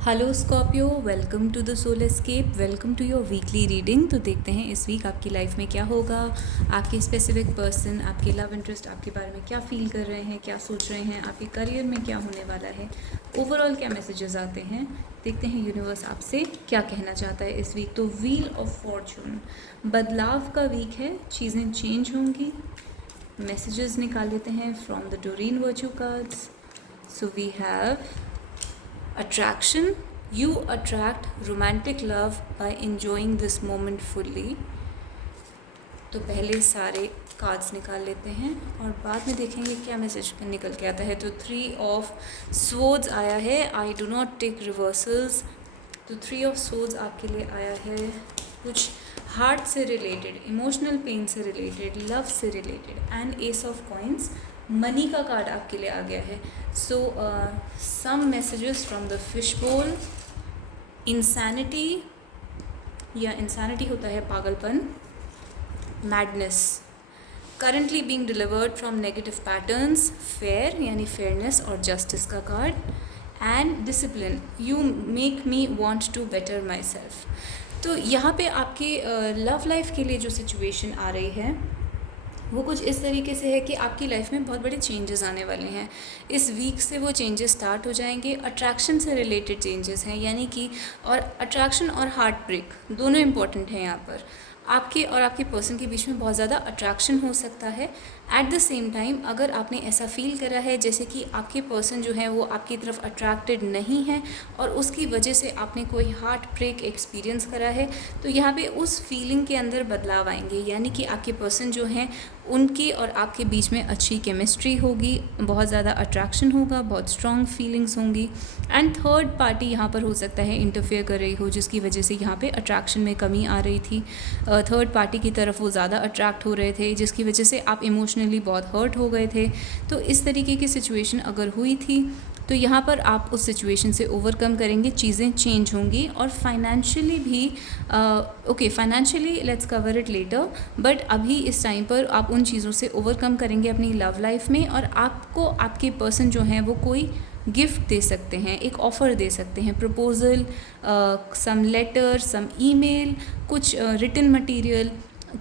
Hello Scorpio, welcome to the soul escape, welcome to your weekly reading. तो देखते हैं इस वीक आपकी लाइफ में क्या होगा। आपके स्पेसिफिक पर्सन आपके लव इंटरेस्ट आपके बारे में क्या फील कर रहे हैं, क्या सोच रहे हैं, आपके करियर में क्या होने वाला है, ओवरऑल क्या मैसेजेस आते हैं। देखते हैं यूनिवर्स आपसे क्या कहना चाहता है इस वीक। तो व्हील ऑफ फॉर्चून, बदलाव का वीक है, चीज़ें चेंज होंगी। मैसेजेस निकाल लेते हैं from the Doreen Virtue cards. So we have attraction. You attract romantic love by enjoying this moment fully. तो पहले सारे कार्ड्स निकाल लेते हैं और बाद में देखेंगे क्या मैसेज निकल के आता है। तो 3 ऑफ स्वॉर्ड्स आया है। I do not take reversals. तो 3 ऑफ स्वॉर्ड्स आपके लिए आया है कुछ हार्ट से रिलेटेड, इमोशनल पेन से रिलेटेड, लव से related. And ace of coins, money का कार्ड आपके लिए आ गया है। So some messages from the fish bowl. Insanity, या इंसैनिटी होता है पागलपन, madness, currently being delivered from negative patterns, fair यानी फेयरनेस और जस्टिस का card. And discipline, you make me want to better myself. तो यहाँ पे आपके लव लाइफ के लिए जो सिचुएशन आ रही है वो कुछ इस तरीके से है कि आपकी लाइफ में बहुत बड़े चेंजेस आने वाले हैं। इस वीक से वो चेंजेस स्टार्ट हो जाएंगे। अट्रैक्शन से रिलेटेड चेंजेस हैं, यानी कि और अट्रैक्शन और हार्ट ब्रेक दोनों इम्पॉर्टेंट हैं यहाँ पर। आपके और आपके पर्सन के बीच में बहुत ज़्यादा अट्रैक्शन हो सकता है। एट द सेम टाइम अगर आपने ऐसा फील करा है जैसे कि आपके पर्सन जो है वो आपकी तरफ अट्रैक्टेड नहीं है और उसकी वजह से आपने कोई हार्ट ब्रेक एक्सपीरियंस करा है, तो यहाँ पे उस फीलिंग के अंदर बदलाव आएंगे। यानी कि आपके पर्सन जो हैं उनकी और आपके बीच में अच्छी केमिस्ट्री होगी, बहुत ज़्यादा अट्रैक्शन होगा, बहुत स्ट्रॉन्ग फीलिंग्स होंगी। एंड थर्ड पार्टी यहाँ पर हो सकता है इंटरफेयर कर रही हो, जिसकी वजह से यहाँ पे अट्रैक्शन में कमी आ रही थी। थर्ड पार्टी की तरफ वो ज़्यादा अट्रैक्ट हो रहे थे, जिसकी वजह से आप इमोशनली बहुत हर्ट हो गए थे। तो इस तरीके की सिचुएशन अगर हुई थी तो यहाँ पर आप उस सिचुएशन से ओवरकम करेंगे, चीज़ें चेंज होंगी। और फाइनेंशियली भी okay, financially let's cover it later, but अभी इस टाइम पर आप उन चीज़ों से ओवरकम करेंगे अपनी लव लाइफ में। और आपको आपके पर्सन जो हैं वो कोई गिफ्ट दे सकते हैं, एक ऑफ़र दे सकते हैं, प्रपोजल, सम लेटर, सम ईमेल, कुछ रिटन मटेरियल,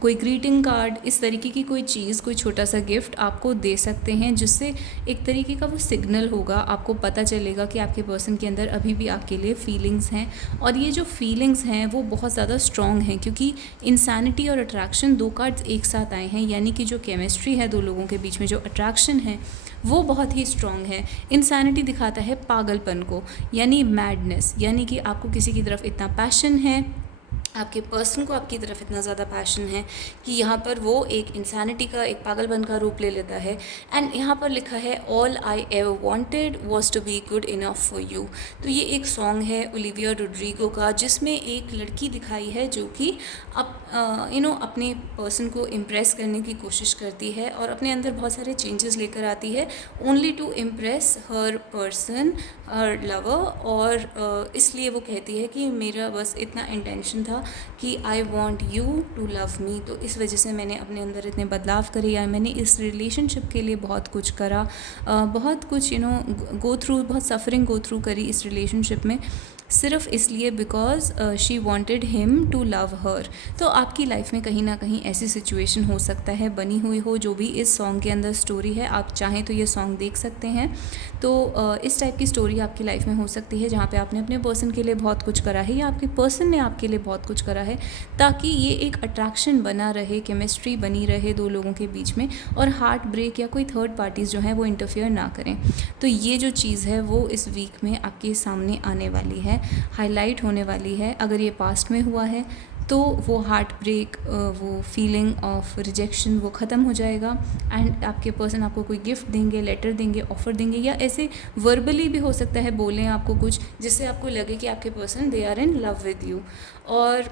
कोई ग्रीटिंग कार्ड, इस तरीके की कोई चीज़, कोई छोटा सा गिफ्ट आपको दे सकते हैं, जिससे एक तरीके का वो सिग्नल होगा, आपको पता चलेगा कि आपके पर्सन के अंदर अभी भी आपके लिए फीलिंग्स हैं। और ये जो फीलिंग्स हैं वो बहुत ज़्यादा स्ट्रॉन्ग हैं, क्योंकि इंसैनिटी और अट्रैक्शन 2 कार्ड्स एक साथ आए हैं। यानी कि जो केमिस्ट्री है 2 लोगों के बीच में, जो अट्रैक्शन है वो बहुत ही स्ट्रॉन्ग है। इंसैनिटी दिखाता है पागलपन को, यानी मैडनेस, यानी कि आपको किसी की तरफ इतना पैशन है, आपके पर्सन को आपकी तरफ इतना ज़्यादा पैशन है कि यहाँ पर वो एक इंसैनिटी का, एक पागलपन का रूप ले लेता है। एंड यहाँ पर लिखा है all I ever wanted was to be good enough for you. तो ये एक सॉन्ग है ओलिविया रोड्रिगो का, जिसमें एक लड़की दिखाई है जो कि अपने पर्सन को इम्प्रेस करने की कोशिश करती है और अपने अंदर बहुत सारे चेंजेस लेकर आती है, only to impress her person, her lover. और इसलिए वो कहती है कि मेरा बस इतना इंटेंशन था कि I want you to love me. तो इस वजह से मैंने अपने अंदर इतने बदलाव करे, या मैंने इस रिलेशनशिप के लिए बहुत कुछ करा, बहुत कुछ गो थ्रू, बहुत सफरिंग गो थ्रू करी इस रिलेशनशिप में, सिर्फ इसलिए because she wanted him to love her. तो आपकी लाइफ में कहीं ना कहीं ऐसी सिचुएशन हो सकता है, बनी हुई हो, जो भी इस सॉन्ग के अंदर स्टोरी है। आप चाहें तो ये सॉन्ग देख सकते हैं। तो इस टाइप की स्टोरी आपकी लाइफ में हो सकती है, जहाँ पे आपने अपने पर्सन के लिए बहुत कुछ करा है, या आपके पर्सन ने आपके लिए बहुत कुछ करा है, ताकि ये एक अट्रैक्शन बना रहे, केमिस्ट्री बनी रहे 2 लोगों के बीच में, और हार्ट ब्रेक या कोई थर्ड पार्टीज़ जो हैं वो इंटरफेयर ना करें। तो ये जो चीज़ है वो इस वीक में आपके सामने आने वाली है, हाईलाइट होने वाली है। अगर ये पास्ट में हुआ है तो वो हार्ट ब्रेक, वो फीलिंग ऑफ रिजेक्शन वो ख़त्म हो जाएगा। एंड आपके पर्सन आपको कोई गिफ्ट देंगे, लेटर देंगे, ऑफ़र देंगे, या ऐसे वर्बली भी हो सकता है, बोलें आपको कुछ जिससे आपको लगे कि आपके person they are in love with you. और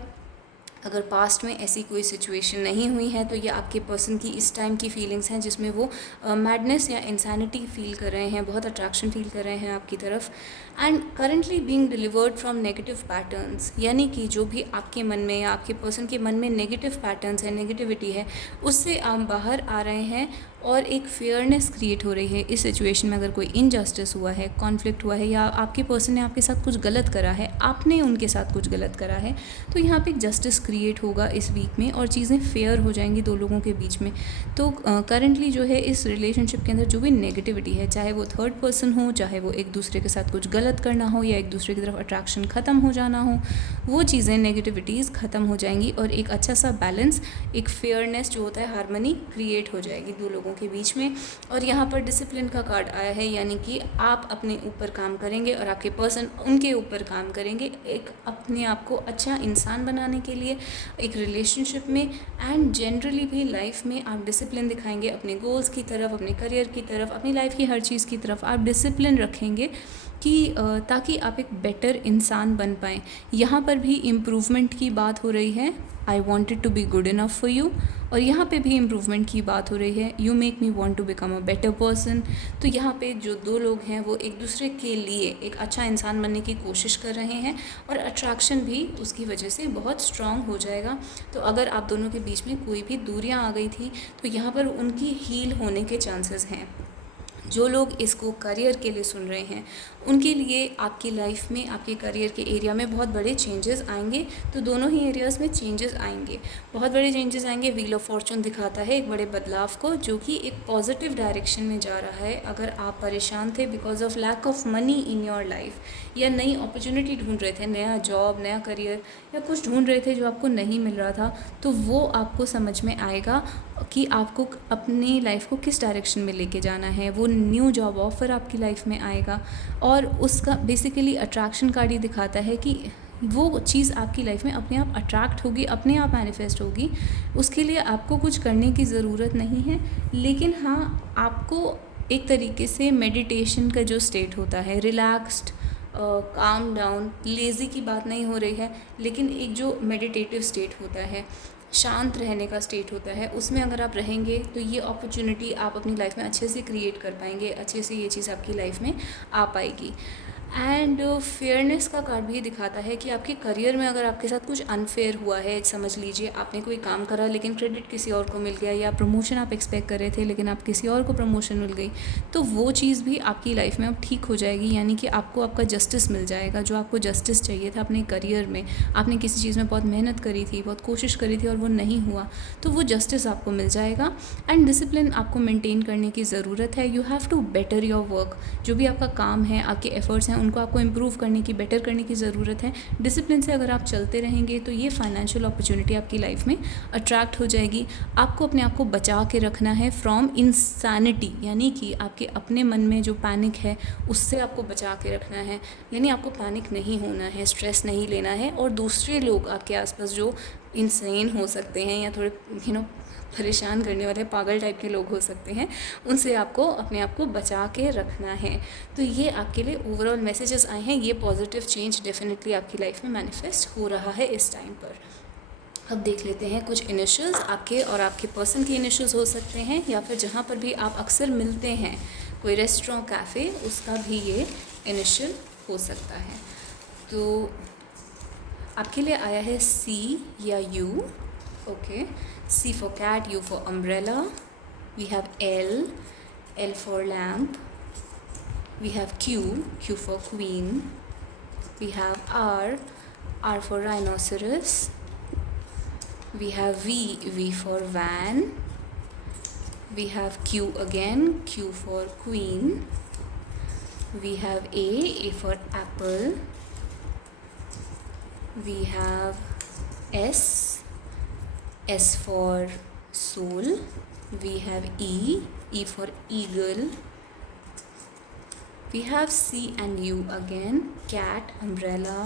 अगर पास्ट में ऐसी कोई सिचुएशन नहीं हुई है तो ये आपके पर्सन की इस टाइम की फीलिंग्स हैं, जिसमें वो मैडनेस या इंसैनिटी फील कर रहे हैं, बहुत अट्रैक्शन फील कर रहे हैं आपकी तरफ। And currently being delivered from negative patterns, यानी कि जो भी आपके मन में या आपके पर्सन के मन में नेगेटिव पैटर्न्स है, नेगेटिविटी है, उससे आप बाहर आ रहे हैं और एक फेयरनेस क्रिएट हो रही है इस सिचुएशन में। अगर कोई इनजस्टिस हुआ है, कॉन्फ्लिक्ट हुआ है, या आपके पर्सन ने आपके साथ कुछ गलत करा है, आपने उनके साथ कुछ गलत करा है, तो यहाँ पे एक जस्टिस क्रिएट होगा इस वीक में और चीज़ें फेयर हो जाएंगी दो लोगों के बीच में। तो करंटली जो है इस रिलेशनशिप के अंदर जो भी नेगेटिविटी है, चाहे वो थर्ड पर्सन हो, चाहे वो एक दूसरे के साथ कुछ गलत करना हो, या एक दूसरे की तरफ अट्रैक्शन ख़त्म हो जाना हो, वो चीज़ें नेगेटिविटीज़ ख़त्म हो जाएंगी और एक अच्छा सा बैलेंस, एक फेयरनेस जो होता है, हार्मनी क्रिएट हो जाएगी दो लोगों के बीच में। और यहाँ पर डिसिप्लिन का कार्ड आया है, यानी कि आप अपने ऊपर काम करेंगे और आपके पर्सन उनके ऊपर काम करेंगे, एक अपने आप को अच्छा इंसान बनाने के लिए एक रिलेशनशिप में एंड जनरली भी लाइफ में आप डिसिप्लिन दिखाएंगे अपने गोल्स की तरफ, अपने करियर की तरफ, अपनी लाइफ की हर चीज़ की तरफ आप डिसिप्लिन रखेंगे कि ताकि आप एक बेटर इंसान बन पाएँ। यहाँ पर भी इम्प्रूवमेंट की बात हो रही है, I wanted to be good enough for you, और यहाँ पे भी इम्प्रूवमेंट की बात हो रही है, you make me want to become a better person. तो यहाँ पे जो दो लोग हैं वो एक दूसरे के लिए एक अच्छा इंसान बनने की कोशिश कर रहे हैं और अट्रैक्शन भी उसकी वजह से बहुत स्ट्रांग हो जाएगा। तो अगर आप दोनों के बीच में कोई भी दूरियाँ आ गई थी तो यहाँ पर उनकी हील होने के चांसेस हैं। जो लोग इसको करियर के लिए सुन रहे हैं उनके लिए आपकी लाइफ में, आपके करियर के एरिया में बहुत बड़े चेंजेस आएंगे। तो दोनों ही एरियाज़ में चेंजेस आएंगे, बहुत बड़े चेंजेस आएंगे। व्हील ऑफ फॉर्चून दिखाता है एक बड़े बदलाव को जो कि एक पॉजिटिव डायरेक्शन में जा रहा है। अगर आप परेशान थे because of lack of money in your life, या नई अपॉर्चुनिटी ढूंढ रहे थे, नया जॉब, नया करियर, या कुछ ढूंढ रहे थे जो आपको नहीं मिल रहा था, तो वो आपको समझ में आएगा कि आपको अपनी लाइफ को किस डायरेक्शन में लेके जाना है। वो न्यू जॉब ऑफ़र आपकी लाइफ में आएगा और उसका बेसिकली अट्रैक्शन कार्ड ही दिखाता है कि वो चीज़ आपकी लाइफ में अपने आप अट्रैक्ट होगी, अपने आप मैनिफेस्ट होगी। उसके लिए आपको कुछ करने की ज़रूरत नहीं है, लेकिन हाँ आपको एक तरीके से मेडिटेशन का जो स्टेट होता है, रिलैक्स्ड, काम डाउन, लेज़ी की बात नहीं हो रही है, लेकिन एक जो मेडिटेटिव स्टेट होता है, शांत रहने का स्टेट होता है, उसमें अगर आप रहेंगे तो ये अपॉर्चुनिटी आप अपनी लाइफ में अच्छे से क्रिएट कर पाएंगे, अच्छे से ये चीज़ आपकी लाइफ में आ पाएगी। एंड फेयरनेस का कार्ड भी दिखाता है कि आपके करियर में अगर आपके साथ कुछ अनफेयर हुआ है, समझ लीजिए आपने कोई काम करा लेकिन क्रेडिट किसी और को मिल गया, या प्रमोशन आप एक्सपेक्ट कर रहे थे लेकिन आप किसी और को प्रमोशन मिल गई, तो वो चीज़ भी आपकी लाइफ में अब ठीक हो जाएगी। यानी कि आपको आपका जस्टिस मिल जाएगा, जो आपको जस्टिस चाहिए था अपने करियर में। आपने किसी चीज़ में बहुत मेहनत करी थी, बहुत कोशिश करी थी और वो नहीं हुआ, तो वो जस्टिस आपको मिल जाएगा। एंड डिसिप्लिन आपको मेंटेन करने की ज़रूरत है। You have to better your work, जो भी आपका काम है, आपके एफर्ट्स हैं, उनको आपको इम्प्रूव करने की, बेटर करने की ज़रूरत है। डिसिप्लिन से अगर आप चलते रहेंगे तो ये फाइनेंशियल अपॉर्चुनिटी आपकी लाइफ में अट्रैक्ट हो जाएगी। आपको अपने आप को बचा के रखना है फ्रॉम इंसैनिटी, यानी कि आपके अपने मन में जो पैनिक है उससे आपको बचा के रखना है। यानी आपको पैनिक नहीं होना है, स्ट्रेस नहीं लेना है, और दूसरे लोग आपके आसपास जो इंसेन हो सकते हैं या थोड़े परेशान करने वाले पागल टाइप के लोग हो सकते हैं, उनसे आपको अपने आप को बचा के रखना है। तो ये आपके लिए ओवरऑल मैसेजेस आए हैं। ये पॉजिटिव चेंज डेफिनेटली आपकी लाइफ में मैनिफेस्ट हो रहा है इस टाइम पर। अब देख लेते हैं कुछ इनिशियल्स आपके और आपके पर्सन के इनिशियल्स हो सकते हैं, या फिर जहाँ पर भी आप अक्सर मिलते हैं, कोई रेस्टोरेंट, कैफ़े, उसका भी ये इनिशियल हो सकता है। तो आपके लिए आया है C या U। Okay, C for cat, U for umbrella. We have L for lamp. We have Q for queen. We have R for rhinoceros. We have V for van. We have Q again, Q for queen. We have A for apple. We have S for soul. We have E for eagle. We have C and U again, cat, umbrella.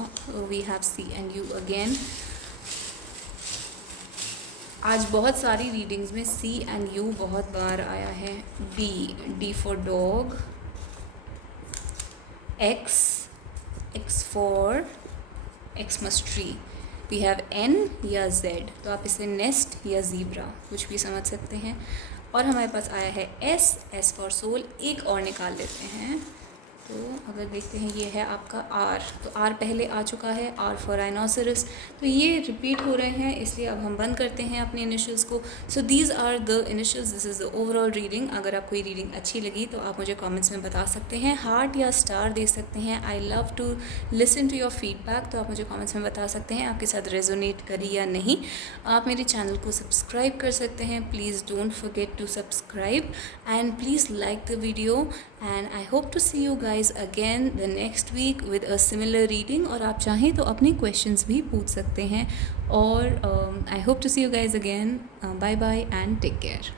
We have C and U again. आज बहुत सारी readings में C and U बहुत बार आया है। D for dog. X for Xmas tree. We have N या Z, तो आप इसे नेस्ट या ज़ीब्रा कुछ भी समझ सकते हैं। और हमारे पास आया है S for सोल। एक और निकाल लेते हैं, तो अगर देखते हैं ये है आपका आर, तो आर पहले आ चुका है, आर फॉर राइनोसरस, तो ये रिपीट हो रहे हैं, इसलिए अब हम बंद करते हैं अपने इनिशियल्स को। So these are the initials, this is the overall reading. अगर आपको ये रीडिंग अच्छी लगी तो आप मुझे कमेंट्स में बता सकते हैं, हार्ट या स्टार दे सकते हैं। I love to listen to your feedback, तो आप मुझे कमेंट्स में बता सकते हैं आपके साथ रेजोनेट करी या नहीं। आप मेरे चैनल को सब्सक्राइब कर सकते हैं, please don't forget to subscribe and please like the video. And I hope to see you guys again the next week with a similar reading. और आप चाहें तो अपने क्वेश्चंस भी पूछ सकते हैं। और I hope to see you guys again. Bye bye and take care.